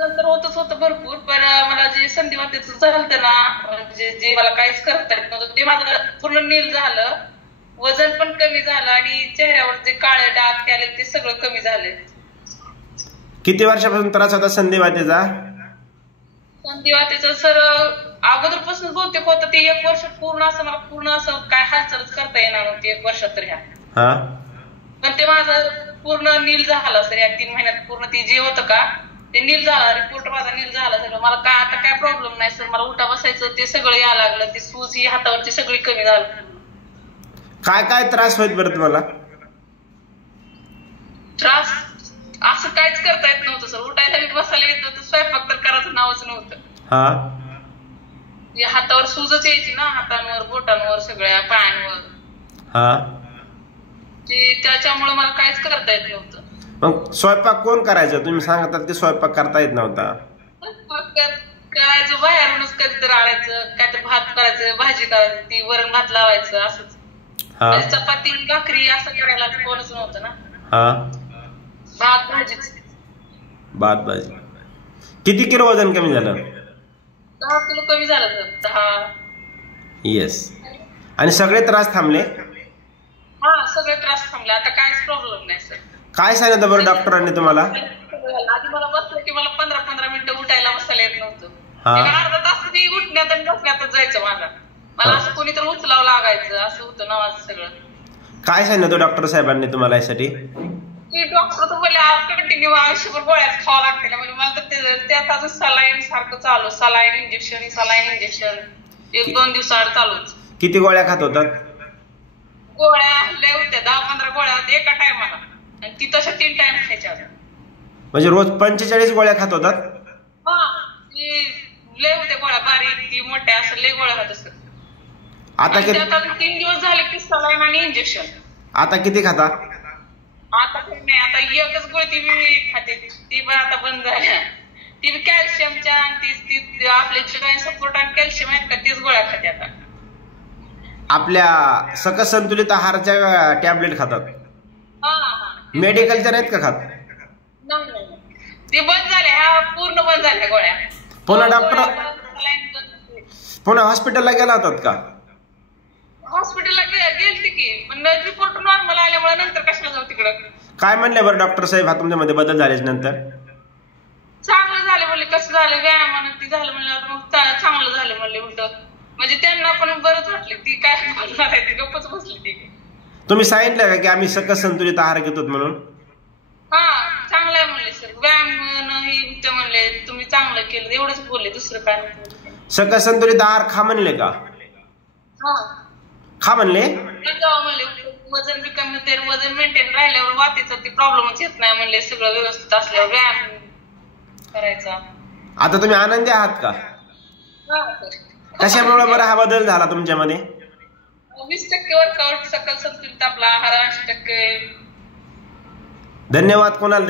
नंतर होतच होतं भरपूर, पण मला जे संधिवाताचं झालं ना, म्हणजे जे मला काहीच करता येत नव्हतं ते माझं पूर्ण नील झालं. वजन पण कमी झालं आणि चेहऱ्यावर जे काळे डाग ते आले ते सगळं कमी झाले. किती वर्षापासून त्रास होता संधिवाताचा? संधिवाताचं सर अगोदरपासून बहुतेक होतं ते 1 वर्ष पूर्ण असं मला पूर्ण असं काय हालचालच करता येणार नव्हती 1 वर्षात तर ह्या. हा, पण ते माझं पूर्ण नील झालं सर या 3 महिन्यात. पूर्ण ते जे होतं का ते नील झालं, रिपोर्ट माझा नील झाला सगळं. मला काय आता काय प्रॉब्लेम नाही सर. मला उठा बसायचं ते सगळं यायला लागलं. ते सूज ही हातावरची सगळी कमी झालं. काय काय त्रास होत बरं तुम्हाला? त्रास असं काहीच करता येत नव्हतं सर. उठायला बी बसायला येत नव्हतं. स्वयंपाक तर करायचं नावच नव्हतं. हा, हातावर सूजच यायची ना, हातांवर बोटांवर सगळ्या पायांवर. हा, त्याच्यामुळे मला काहीच करता येत नव्हतं. मग स्वयंपाक कोण करायचं? तुम्ही सांगतात ते स्वयंपाक करता येत नव्हता. करायचं बाहेरूनच कधीतरी आणायचं, काय तर भात करायचं, भाजी करायची, ती वरण भात लावायचं असंच. चपाती भाकरी असं करायला कोणच नव्हतं ना. हा, भात भाजीच. भात भाजी. किती किलो वजन कमी झालं? 10 किलो कमी झालं सर. 10. येस. आणि सगळे त्रास थांबले? हा, सगळे त्रास थांबले. आता काहीच प्रॉब्लेम नाही सर. काय सांगितलं बरं डॉक्टरांनी तुम्हाला? आधी मला बसलं की मला 15-15 मिनिटं उठायला बसायला येत नव्हतं. हा, अर्धा तास ती उठण्यात आणि बसण्यातच जायचं माझा. मला असं कोणी तर उचलावं लागायचं, असं होतं ना माझं सगळं. काय सांगितलं डॉक्टर साहेबांनी तुम्हाला यासाठी? की डॉक्टर तर बोलले कंटिन्यू आयुष्यभर गोळ्याच खावा लागतील. म्हणजे मला तर त्यात अजून सलाईन सारखं चालू, सलाईन इंजेक्शन 1-2 दिवसाआड चालूच. किती गोळ्या खात होतात? गोळ्या लय होत्या, 10-15 गोळ्या होत्या एका टायमाला. आणि ती तशा 3 टाइम खायच्या. म्हणजे रोज 45 गोळ्या खात होतात? हा, ती लय होत्या गोळ्या, बारीक ती मोठ्या असं लय गोळ्या होत असतात. आता किती? 3 दिवस झाले की सलाईन आणि इंजेक्शन. आता किती खाता? आता काही नाही, आता एकच गोळी ती मी खाते, ती पण आता बंद झाल्या. ती कॅल्शियमच्या आणि ती आपले जॉईंट सपोर्ट आणि कॅल्शियम आहेत का तीच गोळ्या खाते आता. आपल्या सकस संतुलित आहाराच्या टॅबलेट खातात? हा, मेडिकलच्या नाहीत का खात? नाही, ते बंद झाल्या, ह्या पूर्ण बंद झाल्या गोळ्या. पुन्हा पुन्हा हॉस्पिटलला गेला होतात का? हॉस्पिटलला गेलते की, पण रिपोर्ट नॉर्मल आल्यामुळे नंतर कशाला जाऊ तिकडं. काय म्हणले बरं डॉक्टर साहेब हा तुमच्यामध्ये बदल झाल्याच नंतर? चांगलं झालं म्हणले. कसं झालं व्यायामानं ती झालं म्हणलं, मग चांगलं झालं म्हणले उलट. म्हणजे त्यांना पण बरंच वाटले. ती काय बोलणार आहे, ती गप्पच बसली ती. तुम्ही सांगितलं का की आम्ही सकस संतुलित आहार घेतो म्हणून? हा, चांगलं आहे म्हणले सर. व्यायाम हे म्हणले तुम्ही चांगलं केलं एवढंच बोलले, दुसरं काय नाही. सकस संतुलित आहार खा म्हणले का? हा, खा म्हणले? म्हणले वजन बी कमी होते, वजन मेंटेन राहिल्यावर वातीचा ती प्रॉब्लेमच येत नाही म्हणले. सगळं व्यवस्थित असल्यावर व्यायाम करायचा. आता तुम्ही आनंदी आहात का? हा सर. कशामुळे बरं हा बदल झाला तुमच्यामध्ये? 20% वर्कआउट, सकल संतुलित आपला आहार 80%. धन्यवाद. कोणाला